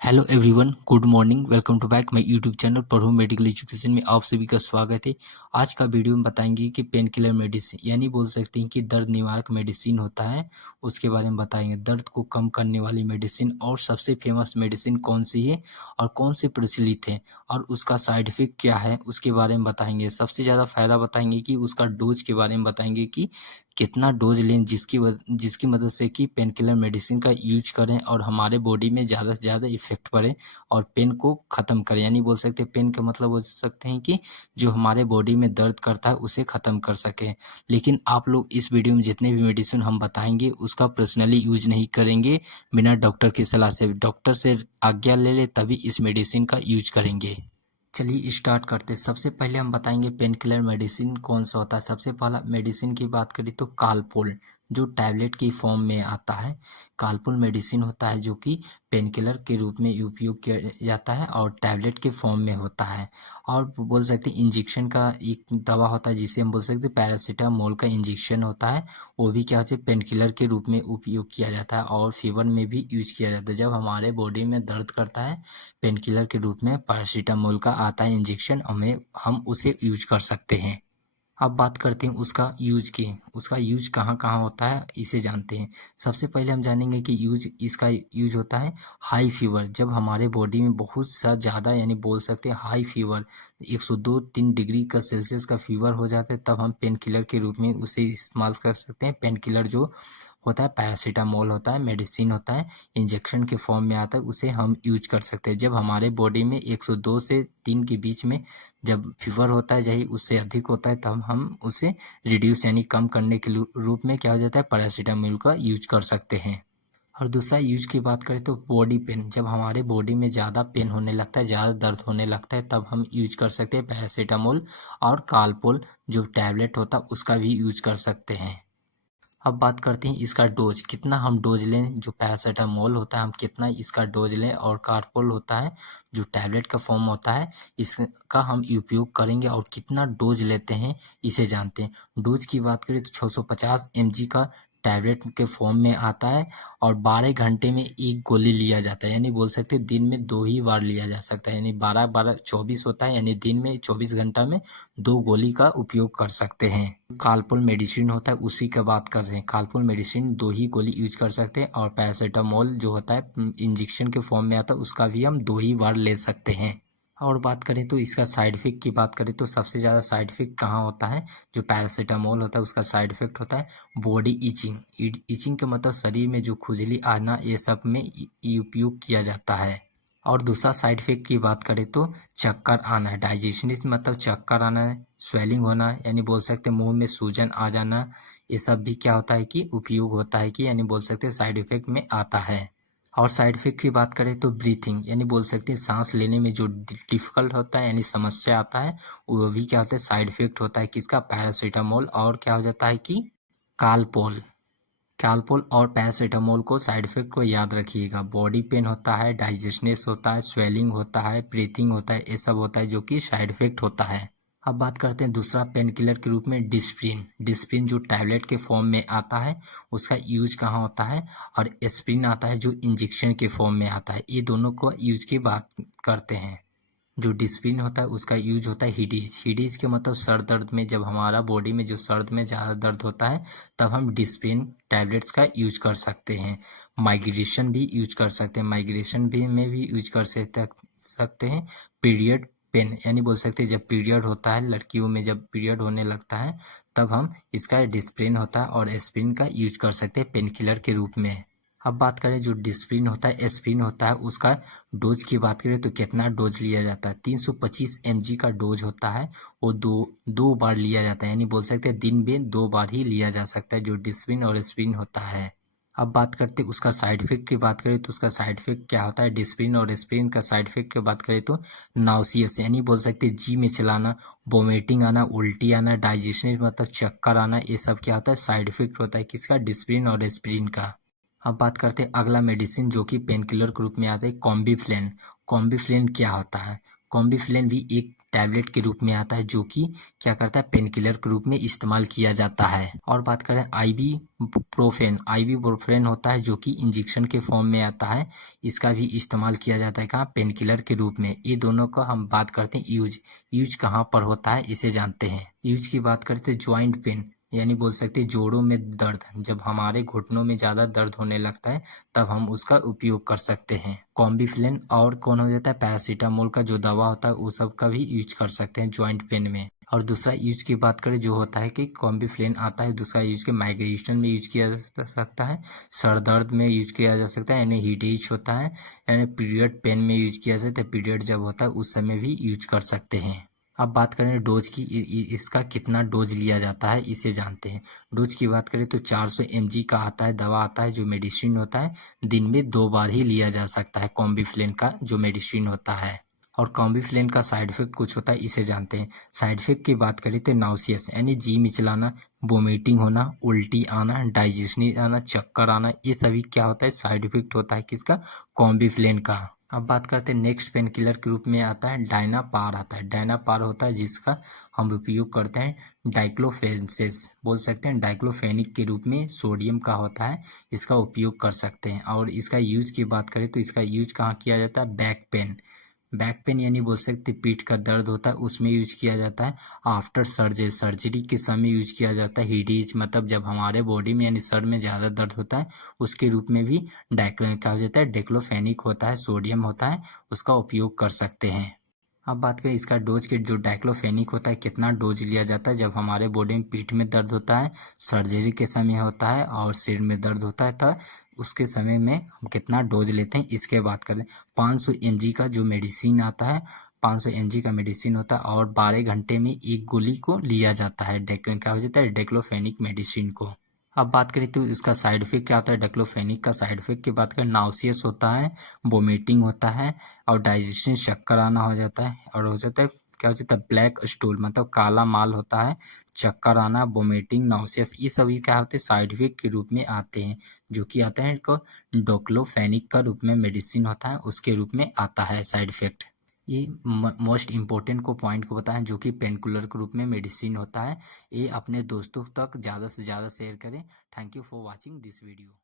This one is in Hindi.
Hello everyone, good morning. Welcome to back my YouTube channel पढ़ो मेडिकल एजुकेशन में आप सभी का स्वागत है। आज का वीडियो में बताएंगे कि पेन किलर मेडिसिन यानी बोल सकते हैं कि दर्द निवारक मेडिसिन होता है, उसके बारे में बताएंगे। दर्द को कम करने वाली मेडिसिन और सबसे फेमस मेडिसिन कौन सी है और कौन सी प्रचलित है और उसका साइड इफेक्ट क्या है उसके बारे में बताएंगे। सबसे ज़्यादा फायदा बताएंगे कि उसका डोज के बारे में बताएंगे कि कितना डोज लें जिसकी मदद से कि पेन किलर मेडिसिन का यूज करें और हमारे बॉडी में ज़्यादा से ज़्यादा इफेक्ट पड़े और पेन को ख़त्म करें। यानी बोल सकते हैं पेन का मतलब बोल सकते हैं कि जो हमारे बॉडी में दर्द करता है उसे ख़त्म कर सकें। लेकिन आप लोग इस वीडियो में जितने भी मेडिसिन हम बताएंगे उसका पर्सनली यूज नहीं करेंगे, बिना डॉक्टर की सलाह से। डॉक्टर से आज्ञा ले ले तभी इस मेडिसिन का यूज करेंगे। चलिए स्टार्ट करते हैं। सबसे पहले हम बताएंगे पेन किलर मेडिसिन कौन सा होता है। सबसे पहला मेडिसिन की बात करें तो कालपोल, जो टैबलेट की फॉर्म में आता है। कालपोल मेडिसिन होता है जो कि पेन किलर के रूप में उपयोग किया जाता है और टैबलेट के फॉर्म में होता है। और बोल सकते हैं इंजेक्शन का एक दवा होता है जिसे हम बोल सकते हैं पैरासीटामोल का इंजेक्शन होता है। वो भी क्या होता है पेन किलर के रूप में उपयोग किया जाता है और फीवर में भी यूज किया जाता है। जब हमारे बॉडी में दर्द करता है पेन किलर के रूप में पैरासीटामोल का आता है इंजेक्शन, हम उसे यूज कर सकते हैं। अब बात करते हैं उसका यूज की। उसका यूज कहाँ कहाँ होता है इसे जानते हैं। सबसे पहले हम जानेंगे कि इसका यूज होता है हाई फीवर। जब हमारे बॉडी में बहुत सा ज़्यादा यानी बोल सकते हैं हाई फीवर 102-3 डिग्री का सेल्सियस का फीवर हो जाता है, तब हम पेन किलर के रूप में उसे इस्तेमाल कर सकते हैं। पेन किलर जो होता है पैरासीटामोल होता है, मेडिसिन होता है, इंजेक्शन के फॉर्म में आता है, उसे हम यूज कर सकते हैं। जब हमारे बॉडी में 102 से 3 के बीच में जब फीवर होता है चाहे उससे अधिक होता है, तब हम उसे रिड्यूस यानी कम करने के रूप में क्या हो जाता है पैरासीटामोल का यूज कर सकते हैं। और दूसरा यूज की बात करें तो बॉडी पेन। जब हमारे बॉडी में ज़्यादा पेन होने लगता है, ज़्यादा दर्द होने लगता है, तब हम यूज कर सकते हैं पैरासीटामोल। और कालपोल जो टैबलेट होता है उसका भी यूज कर सकते हैं। अब बात करते हैं इसका डोज, कितना हम डोज लें। जो पैरासीटामोल होता है हम कितना इसका डोज लें और कार्पोल होता है जो टैबलेट का फॉर्म होता है, इसका हम उपयोग करेंगे और कितना डोज लेते हैं इसे जानते हैं। डोज की बात करें तो 650 mg का टैबलेट के फॉर्म में आता है और 12 घंटे में एक गोली लिया जाता है। यानी बोल सकते हैं दिन में 2 ही बार लिया जा सकता है, यानी 12-12 24 होता है, यानी दिन में 24 घंटा में 2 गोली का उपयोग कर सकते हैं। कालपोल मेडिसिन होता है उसी का बात कर रहे हैं। कालपोल मेडिसिन 2 ही गोली यूज कर सकते हैं और पैरासीटामोल जो होता है इंजेक्शन के फॉर्म में आता है उसका भी हम 2 ही बार ले सकते हैं। और बात करें तो इसका साइड इफेक्ट की बात करें तो सबसे ज़्यादा साइड इफेक्ट कहाँ होता है। जो पैरासीटामोल होता है उसका साइड इफेक्ट होता है बॉडी इचिंग। इचिंग का मतलब शरीर में जो खुजली आना, ये सब में उपयोग किया जाता है। और दूसरा साइड इफेक्ट की बात करें तो चक्कर आना है। डाइजेशनिस्ट मतलब चक्कर आना है, स्वेलिंग होना यानी बोल सकते हैं मुंह में सूजन आ जाना, ये सब भी क्या होता है कि उपयोग होता है कि यानी बोल सकते हैं साइड इफेक्ट में आता है। और साइड इफेक्ट की बात करें तो ब्रीथिंग यानी बोल सकते हैं सांस लेने में जो डिफिकल्ट होता है यानी समस्या आता है, वो भी क्या होता है साइड इफेक्ट होता है किसका पैरासीटामोल और क्या हो जाता है कि कालपोल। कैलपोल और पैरासीटामोल को साइड इफेक्ट को याद रखिएगा। बॉडी पेन होता है, डाइजेशनेस होता है, स्वेलिंग होता है, ब्रीथिंग होता है, ये सब होता है जो कि साइड इफेक्ट होता है। अब बात करते हैं दूसरा पेन किलर के रूप में डिस्प्रिन। डिस्प्रिन जो टैबलेट के फॉर्म में आता है उसका यूज कहाँ होता है, और एस्प्रिन आता है जो इंजेक्शन के फॉर्म में आता है। ये दोनों को यूज की बात करते हैं। जो डिस्प्रिन होता है उसका यूज होता है हिडीज। हिडीज के मतलब सर दर्द में, जब हमारा बॉडी में जो सर्द में ज़्यादा दर्द होता है तब हम डिस्प्रिन टैबलेट्स का यूज कर सकते हैं। माइग्रेशन भी यूज कर सकते हैं, माइग्रेशन भी में भी यूज कर सकते हैं। पीरियड पेन यानी बोल सकते हैं जब पीरियड होता है, लड़कियों में जब पीरियड होने लगता है तब हम इसका डिस्प्रिन होता है और एस्प्रिन का यूज कर सकते हैं पेन किलर के रूप में। अब बात करें जो डिस्प्रिन होता है, एस्प्रिन होता है, उसका डोज की बात करें तो कितना डोज लिया जाता है। 325 mg का डोज होता है, वो दो बार लिया जाता है, यानी बोल सकते हैं दिन में 2 बार ही लिया जा सकता है जो डिस्प्रिन और एस्प्रिन होता है। अब बात करते हैं उसका साइड इफेक्ट की बात करें तो उसका साइड इफेक्ट क्या होता है। डिस्प्रिन और एस्प्रिन का साइड इफेक्ट की बात करें तो नाउसियस यानी बोल सकते हैं जी में चलाना, वोमिटिंग आना, उल्टी आना, डाइजेशन मतलब चक्कर आना, ये सब क्या होता है साइड इफेक्ट होता है किसका, डिस्प्रिन और एस्प्रिन का। अब बात करते हैं अगला मेडिसिन जो कि पेन किलर के रूप में आता है कॉम्बिफ्लेन। कॉम्बिफ्लेन क्या होता है। कॉम्बिफ्लेन भी एक टैबलेट के रूप में आता है, जो कि क्या करता है, पेन किलर के रूप में इस्तेमाल किया जाता है। और बात करें आईबीप्रोफेन होता है, जो कि इंजेक्शन के फॉर्म में आता है। इसका भी इस्तेमाल किया जाता है कहाँ, पेन किलर के रूप में। ये दोनों का हम बात करते हैं यूज कहाँ पर होता है, इसे जानते हैं। यूज की बात करते हैं ज्वाइंट पेन, यानी बोल सकते हैं जोड़ों में दर्द। जब हमारे घुटनों में ज़्यादा दर्द होने लगता है तब हम उसका उपयोग कर सकते हैं। कॉम्बिफ्लेन और कौन हो जाता है, पैरासीटामोल का जो दवा होता है वो सब का भी यूज कर सकते हैं ज्वाइंट पेन में। और दूसरा यूज की बात करें जो होता है कि कॉम्बिफ्लेन आता है, दूसरा यूज के माइग्रेशन में यूज किया जा सकता है, सर दर्द में यूज किया जा सकता है, यानी हीडेज होता है, यानी पीरियड पेन में यूज किया जाता है, पीरियड जब होता है उस समय भी यूज कर सकते हैं। अब बात करें डोज की, इसका कितना डोज लिया जाता है इसे जानते हैं। डोज की बात करें तो 400 mg का आता है, दवा आता है जो मेडिसिन होता है, दिन में 2 बार ही लिया जा सकता है कॉम्बिफ्लेन का जो मेडिसिन होता है। और कॉम्बिफ्लेन का साइड इफेक्ट कुछ होता है, इसे जानते हैं। साइड इफेक्ट की बात करें तो नाउसियस यानी जी मिचलाना, वोमिटिंग होना, उल्टी आना, डाइजेशन नहीं आना, चक्कर आना, ये सभी क्या होता है, साइड इफेक्ट होता है किसका, कॉम्बिफ्लेन का। अब बात करते हैं नेक्स्ट पेन किलर के रूप में आता है डायनापार आता है। डायनापार होता है जिसका हम उपयोग करते हैं डाइक्लोफेनेक, बोल सकते हैं डाइक्लोफेनिक के रूप में, सोडियम का होता है, इसका उपयोग कर सकते हैं। और इसका यूज की बात करें तो इसका यूज कहाँ किया जाता है, बैक पेन यानी बोल सकते पीठ का दर्द होता है उसमें यूज किया जाता है। आफ्टर सर्जरी के समय यूज किया जाता है। हीडेज मतलब जब हमारे बॉडी में यानी सर में ज़्यादा दर्द होता है उसके रूप में भी क्या हो जाता है, डेक्लोफेनिक होता है, सोडियम होता है, उसका उपयोग कर सकते हैं। अब बात करें इसका डोज के, जो डाइक्लोफेनिक होता है कितना डोज लिया जाता है, जब हमारे बॉडी में पीठ में दर्द होता है, सर्जरी के समय होता है और सिर में दर्द होता है तो उसके समय में हम कितना डोज लेते हैं इसके बात करें। 500 mg का जो मेडिसिन आता है, 500 mg का मेडिसिन होता है और 12 घंटे में एक गोली को लिया जाता है, क्या हो जाता है, डेक्लोफेनिक मेडिसिन को। अब बात करें तो इसका साइड इफेक्ट क्या होता है, डेक्लोफेनिक का साइड इफेक्ट की बात करें, नाउसियस होता है, वोमिटिंग होता है और डाइजेशन, चक्कर आना हो जाता है, और हो जाता है क्या हो जाता है, ब्लैक स्टूल मतलब काला माल होता है, चक्कर आना, वोमिटिंग, नाउसियस, ये सभी क्या होते हैं, साइड इफेक्ट के रूप में आते हैं, जो कि आते हैं को डोक्लोफेनिक का रूप में मेडिसिन होता है उसके रूप में आता है साइड इफेक्ट। ये मोस्ट इम्पोर्टेंट को पॉइंट को बताएं जो कि पेनकिलर के रूप में मेडिसिन होता है। ये अपने दोस्तों तक ज़्यादा से ज़्यादा शेयर करें। Thank you for watching this video.